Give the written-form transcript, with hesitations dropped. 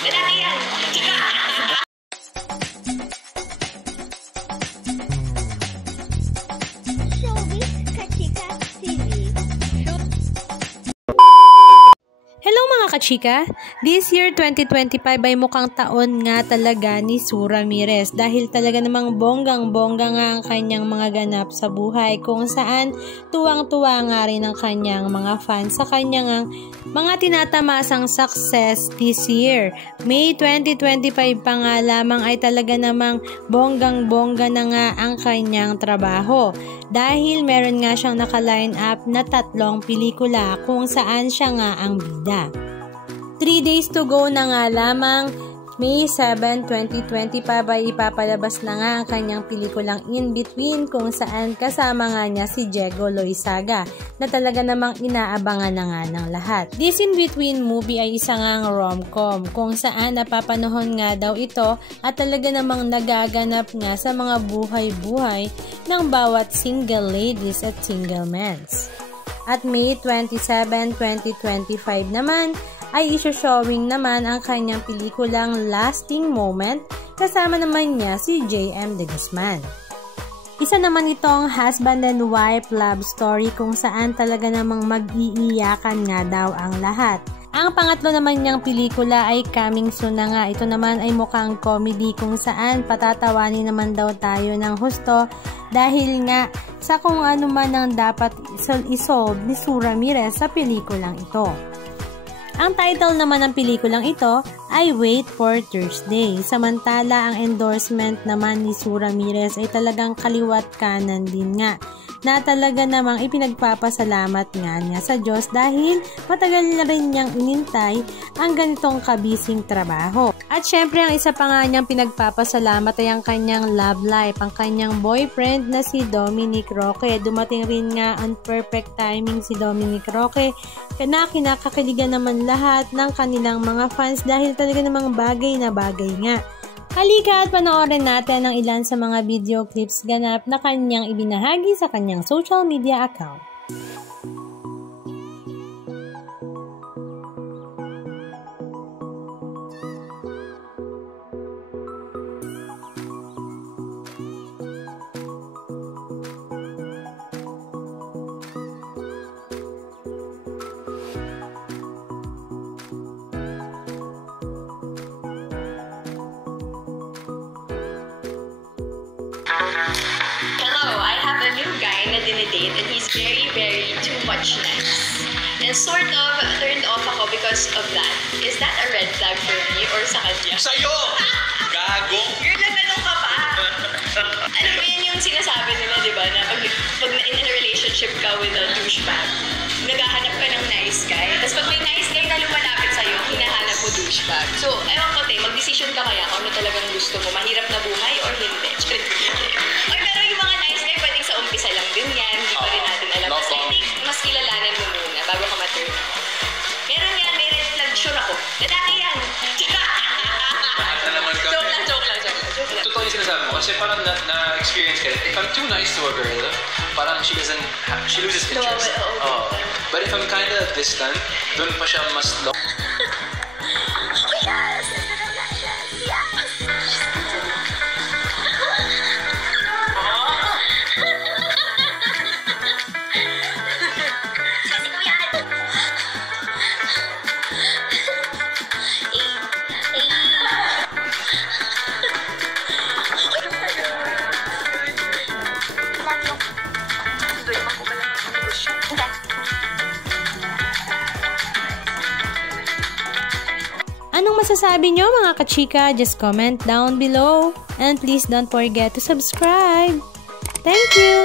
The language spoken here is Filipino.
Lalaki yan! Hello mga kachika! This year 2025 ay mukhang taon nga talaga ni Sue Ramirez dahil talaga namang bonggang-bongga nga ang kanyang mga ganap sa buhay kung saan tuwang-tuwa nga rin ang kanyang mga fans sa kanyang mga tinatamasang success this year. May 2025 pa nga lamang ay talaga namang bonggang-bongga na nga ang kanyang trabaho dahil meron nga siyang naka-line up na 3 pelikula kung saan siya nga ang bida. 3 days to go na nga lamang, May 7, 2025 ay ipapalabas na nga ang kanyang pelikulang In Between kung saan kasama nga niya si Diego Loizaga na talaga namang inaabangan na nga ng lahat. This In Between movie ay isa ngang rom-com kung saan napapanahon nga daw ito at talaga namang nagaganap nga sa mga buhay-buhay ng bawat single ladies at single men. At May 27, 2025 naman ay iso-showing naman ang kanyang pelikulang Lasting Moment kasama naman niya si J.M. de Guzman. Isa naman itong husband and wife love story kung saan talaga namang mag-iiyakan nga daw ang lahat. Ang pangatlo naman niyang pelikula ay coming soon na nga. Ito naman ay mukhang comedy kung saan patatawanin naman daw tayo ng husto dahil nga sa kung ano man ang dapat isolve ni Sue Ramirez sa pelikulang ito. Ang title naman ng pelikulang ito ay Wait for Thursday. Samantala, ang endorsement naman ni Sue Ramirez ay talagang kaliwat kanan din nga na talaga namang ipinagpapasalamat nga niya sa Diyos dahil matagal na rin niyang inintay ang ganitong kabising trabaho. At syempre, ang isa pa nga niyang pinagpapasalamat ay ang kanyang love life, ang kanyang boyfriend na si Dominic Roque. Dumating rin nga on perfect timing si Dominic Roque na kinakakiligan naman lahat ng kanilang mga fans dahil talaga namang bagay na bagay nga. Halika at panoorin natin ang ilan sa mga video clips ganap na kanyang ibinahagi sa kanyang social media account. Hello, I have a new guy na dinedate and he's very too much nice. And sort of turned off ako because of that. Is that a red flag for me or sa kanya? Sa'yo! Gago! Girl, nagtanong ka pa! Alam mo yun yung sinasabi nila, di ba? Na pag in a relationship ka with a douchebag, naghahanap ka ng nice guy. Tapos pag may nice guy na lumalapit sa'yo, hinahanap mo douchebag. So, ewan ko, mag-decision ka kaya kung ano talagang gusto mo. Mahirap na buhay or hindi? Or pero yung mga nice guy, pwedeng sa umpisa lang din yan. Hindi pa rin natin alam. Kasi I think mas kilalanan mo muna bago ka ma-turn on. Meron yan, may red flag. Sure ako. Lalaki yan. Joke lang. Totoo yung sinasabi mo. Kasi parang na-experience ka rin. If I'm too nice to a girl, parang she loses interest. But if I'm kinda distant, dun pa siya mas low. Anong masasabi nyo mga kachika? Just comment down below. And please don't forget to subscribe. Thank you!